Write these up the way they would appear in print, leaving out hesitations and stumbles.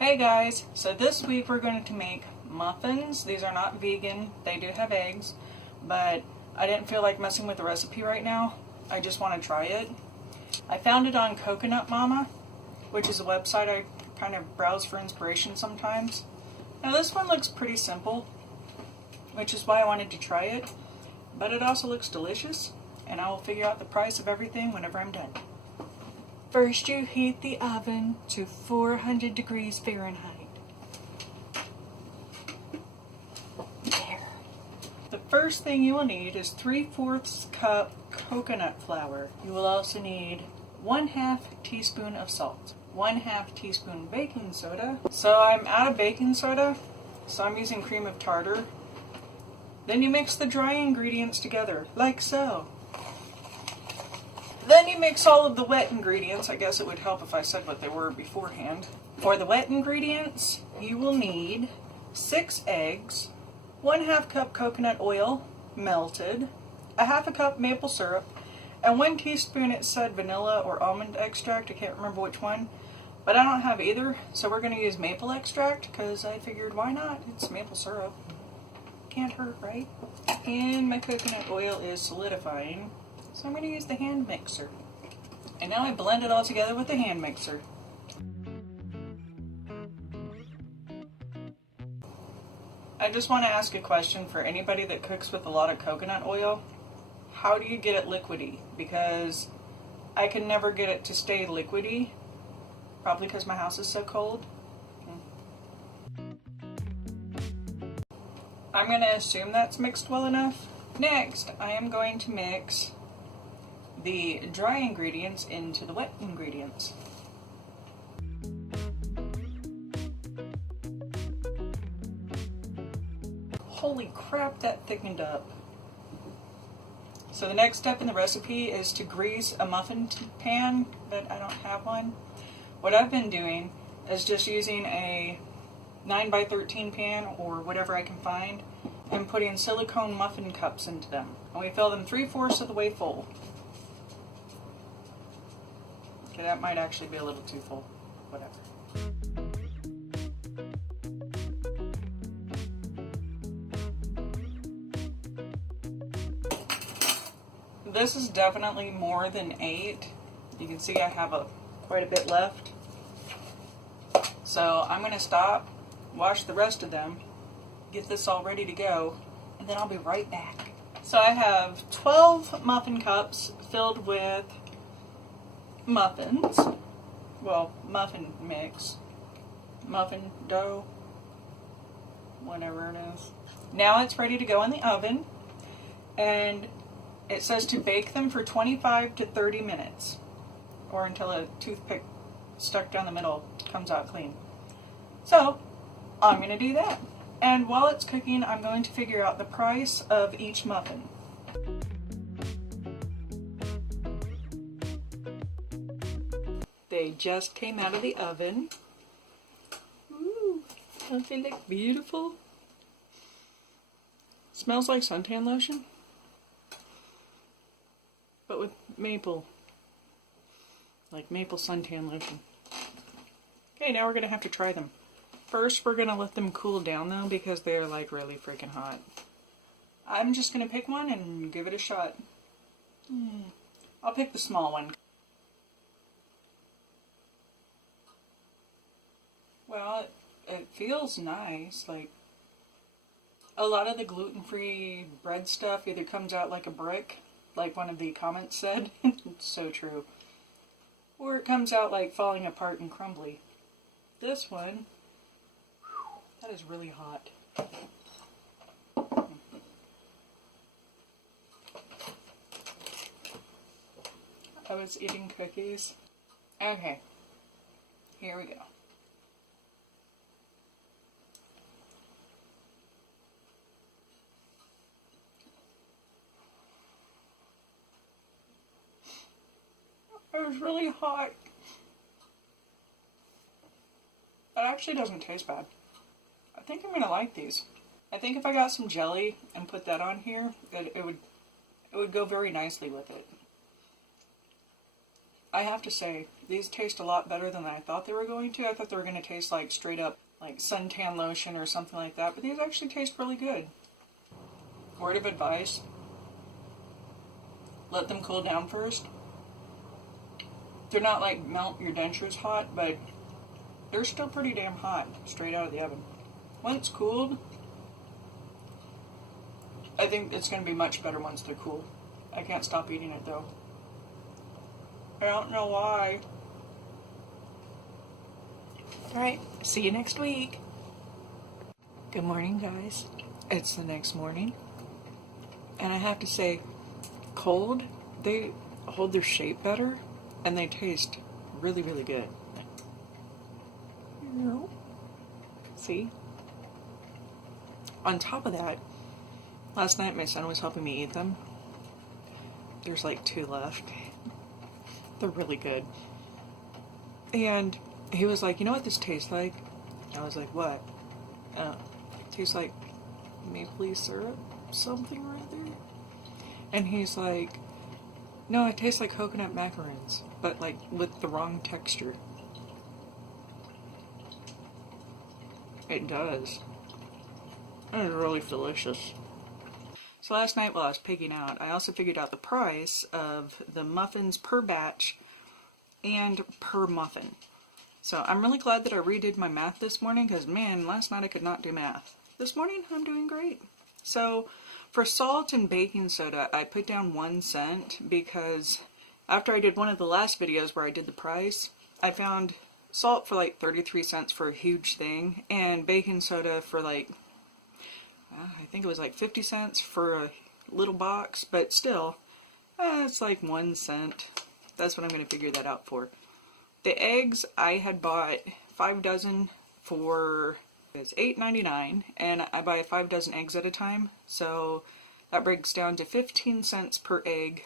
Hey guys, so this week we're going to make muffins. These are not vegan, they do have eggs, but I didn't feel like messing with the recipe right now. I just want to try it. I found it on Coconut Mama, which is a website I kind of browse for inspiration sometimes. Now this one looks pretty simple, which is why I wanted to try it, but it also looks delicious, and I will figure out the price of everything whenever I'm done. First you heat the oven to 400 degrees Fahrenheit. There. The first thing you will need is 3/4 cup coconut flour. You will also need 1/2 teaspoon of salt, 1/2 teaspoon baking soda. So I'm out of baking soda, so I'm using cream of tartar. Then you mix the dry ingredients together, like so. Then you mix all of the wet ingredients. I guess it would help if I said what they were beforehand. For the wet ingredients, you will need 6 eggs, 1/2 cup coconut oil, melted, 1/2 cup maple syrup, and 1 teaspoon, it said vanilla or almond extract. I can't remember which one, but I don't have either, so we're going to use maple extract because I figured why not? It's maple syrup. Can't hurt, right? And my coconut oil is solidifying. So I'm going to use the hand mixer. And now I blend it all together with the hand mixer. I just want to ask a question for anybody that cooks with a lot of coconut oil. How do you get it liquidy? Because I can never get it to stay liquidy. Probably because my house is so cold. I'm going to assume that's mixed well enough. Next, I am going to mix the dry ingredients into the wet ingredients. Holy crap, that thickened up. So the next step in the recipe is to grease a muffin pan, but I don't have one. What I've been doing is just using a 9x13 pan or whatever I can find and putting silicone muffin cups into them. And we fill them 3/4 of the way full. Okay, that might actually be a little too full. Whatever. This is definitely more than 8. You can see I have quite a bit left. So I'm going to stop, wash the rest of them, get this all ready to go, and then I'll be right back. So I have 12 muffin cups filled with muffins. Well, muffin mix. Muffin dough. Whatever it is. Now it's ready to go in the oven. And it says to bake them for 25 to 30 minutes. Or until a toothpick stuck down the middle comes out clean. So, I'm going to do that. And while it's cooking, I'm going to figure out the price of each muffin. They just came out of the oven. Ooh, don't they look beautiful? Smells like suntan lotion, but with maple. Like maple suntan lotion. Okay, now we're going to have to try them. First, we're going to let them cool down though, because they're like really freaking hot. I'm just going to pick one and give it a shot. I'll pick the small one. Well, it feels nice. Like, a lot of the gluten-free bread stuff either comes out like a brick, like one of the comments said. It's so true. Or it comes out like falling apart and crumbly. This one, whew, that is really hot. I was eating cookies. Okay, here we go. It was really hot. It actually doesn't taste bad. I think I'm gonna like these. I think if I got some jelly and put that on here, it would go very nicely with it. I have to say, these taste a lot better than I thought they were going to. I thought they were going to taste like straight up like suntan lotion or something like that, but these actually taste really good. Word of advice, let them cool down first. They're not like melt your dentures hot, but they're still pretty damn hot straight out of the oven. Once cooled, I think it's going to be much better once they're cool. I can't stop eating it though. I don't know why. Alright, see you next week. Good morning, guys. It's the next morning. And I have to say, cold, they hold their shape better and they taste really, really good. See? On top of that, last night my son was helping me eat them. There's like 2 left. They're really good. And he was like, you know what this tastes like? I was like, what? Tastes like maple syrup, something or other. And he's like, no, it tastes like coconut macarons, but like with the wrong texture. It does. It's really delicious. So last night while I was pigging out, I also figured out the price of the muffins per batch and per muffin. So I'm really glad that I redid my math this morning because, man, last night I could not do math. This morning I'm doing great. So for salt and baking soda, I put down 1 cent because after I did one of the last videos where I did the price, I found salt for like 33 cents for a huge thing and baking soda for like, I think it was like 50 cents for a little box, but still, it's like 1 cent. That's what I'm going to figure that out for. The eggs, I had bought 5 dozen for $8.99, and I buy 5 dozen eggs at a time, so that breaks down to 15 cents per egg,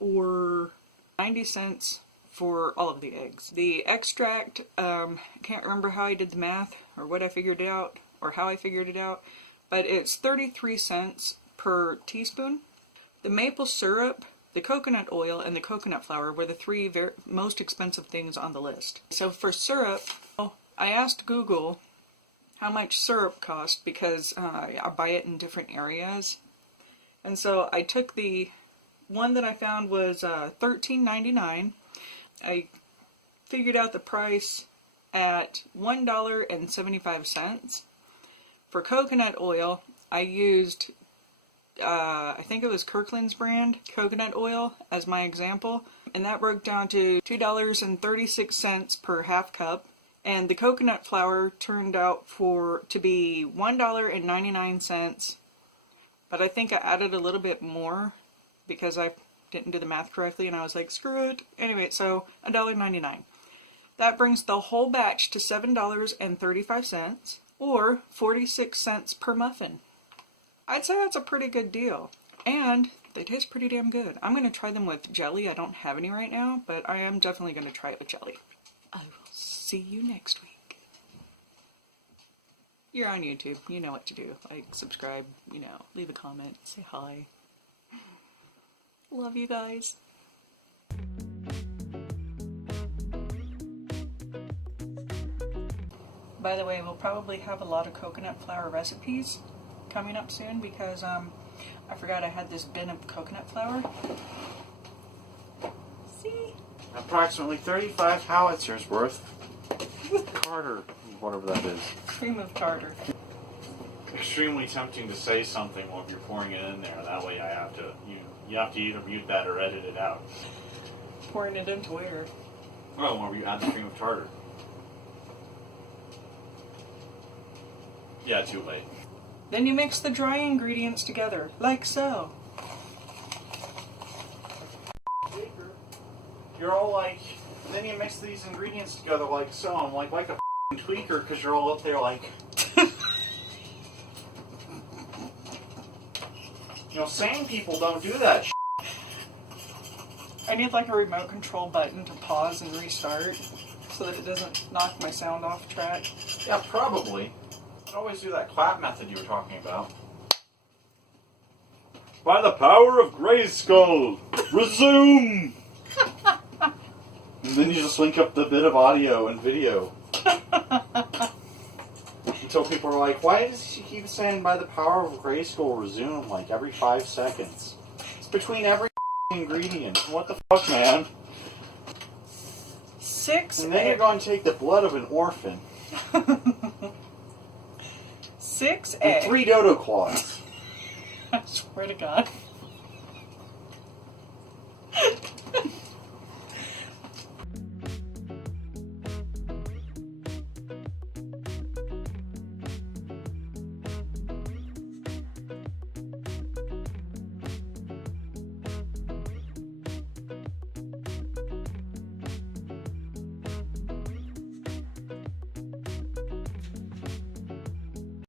or 90 cents for all of the eggs. The extract, can't remember how I did the math, or what I figured it out, or how I figured it out, but it's 33 cents per teaspoon. The maple syrup, the coconut oil, and the coconut flour were the 3 most expensive things on the list. So for syrup, I asked Google how much syrup cost because I buy it in different areas. And so I took the one that I found was $13.99. I figured out the price at $1.75. For coconut oil, I used, I think it was Kirkland's brand coconut oil as my example, and that broke down to $2.36 per half cup. And the coconut flour turned out to be $1.99, but I think I added a little bit more because I didn't do the math correctly and I was like, screw it. Anyway, so $1.99. That brings the whole batch to $7.35 or 46 cents per muffin. I'd say that's a pretty good deal. And they taste pretty damn good. I'm going to try them with jelly. I don't have any right now, but I am definitely going to try it with jelly. I will see you next week. You're on YouTube. You know what to do. Like, subscribe, leave a comment, say hi. Love you guys. By the way, we'll probably have a lot of coconut flour recipes coming up soon because I forgot I had this bin of coconut flour. See? Approximately 35 howitzers worth. Carter, whatever that is. Cream of tartar. Extremely tempting to say something while you're pouring it in there. That way you have to either mute that or edit it out. Pouring it into where? Well, where you add the cream of tartar. Yeah, too late. Then you mix the dry ingredients together, like so. You're all like, then you mix these ingredients together like so. I'm like a tweaker because you're all up there like... sane people don't do that I need like a remote control button to pause and restart so that it doesn't knock my sound off track. Yeah, probably. I'd always do that clap method you were talking about. By the power of Grayskull, resume! And then you just link up the bit of audio and video. Until people are like, why does she keep saying by the power of grace will resume like every 5 seconds? It's between every ingredient. What the fuck, man? 6 And then you're going to take the blood of an orphan. 6 And eggs. 3 dodo claws. I swear to God.